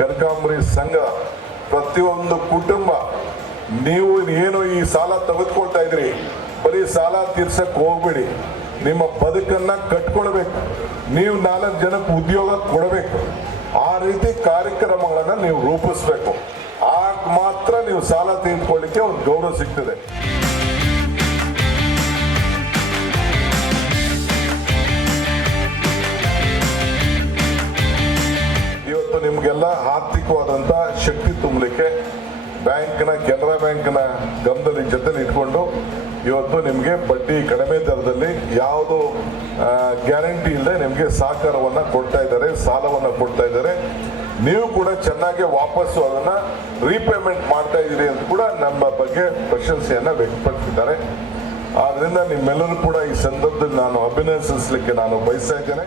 ಕನಕಾಂಬರಿ ಸಂಘ ಪ್ರತಿಯೊಂದು ಕುಟುಂಬ ನೀವು ಏನು ಈ ಸಾಲ ತೆಗೆದುಕೊಳ್ತಾ ಇದ್ರಿ, ಬರೀ ಸಾಲ ತೀರ್ಸಕ್ ಹೋಗ್ಬೇಡಿ. ನಿಮ್ಮ ಬದುಕನ್ನ ಕಟ್ಕೊಳ್ಬೇಕು, ನೀವು 4 ಜನಕ್ಕೆ ಉದ್ಯೋಗ ಕೊಡಬೇಕು. ಆ ರೀತಿ ಕಾರ್ಯಕ್ರಮಗಳನ್ನ ನೀವು ರೂಪಿಸ್ಬೇಕು. ಆಗ ಮಾತ್ರ ನೀವು ಸಾಲ ತೀರ್ಕೊಳ್ಳಿಕ್ಕೆ ಒಂದು ಗೌರವ ಸಿಗ್ತದೆ. ಇವತ್ತು ನಿಮ್ಗೆಲ್ಲ ಆರ್ಥಿಕವಾದಂತ ಶಕ್ತಿ ತುಂಬಲಿಕ್ಕೆ ಕೆನರಾ ಬ್ಯಾಂಕ್ನ ಗಮನದಲ್ಲಿ ಜೊತೆಲಿ ಇಟ್ಕೊಂಡು ಇವತ್ತು ನಿಮಗೆ ಬಡ್ಡಿ ಕಡಿಮೆ ದರದಲ್ಲಿ ಯಾವುದು ಗ್ಯಾರಂಟಿ ಇಲ್ಲದೆ ನಿಮಗೆ ಸಹಕಾರವನ್ನ ಕೊಡ್ತಾ ಇದ್ದಾರೆ, ಸಾಲವನ್ನ ಕೊಡ್ತಾ ಇದ್ದಾರೆ. ನೀವು ಕೂಡ ಚೆನ್ನಾಗಿ ವಾಪಸ್ಸು ಅದನ್ನ ರೀಪೇಮೆಂಟ್ ಮಾಡ್ತಾ ಇದ್ದೀರಿ ಅಂತ ಕೂಡ ನಮ್ಮ ಬಗ್ಗೆ ಪ್ರಶಂಸೆಯನ್ನ ವ್ಯಕ್ತಪಡಿಸಿದ್ದಾರೆ. ಆದ್ರಿಂದ ನಿಮ್ಮೆಲ್ಲರೂ ಕೂಡ ಈ ಸಂದರ್ಭದಲ್ಲಿ ನಾನು ಅಭಿನಂದಿಸಲಿಕ್ಕೆ ನಾನು ಬಯಸ್ತಾ ಇದ್ದೇನೆ.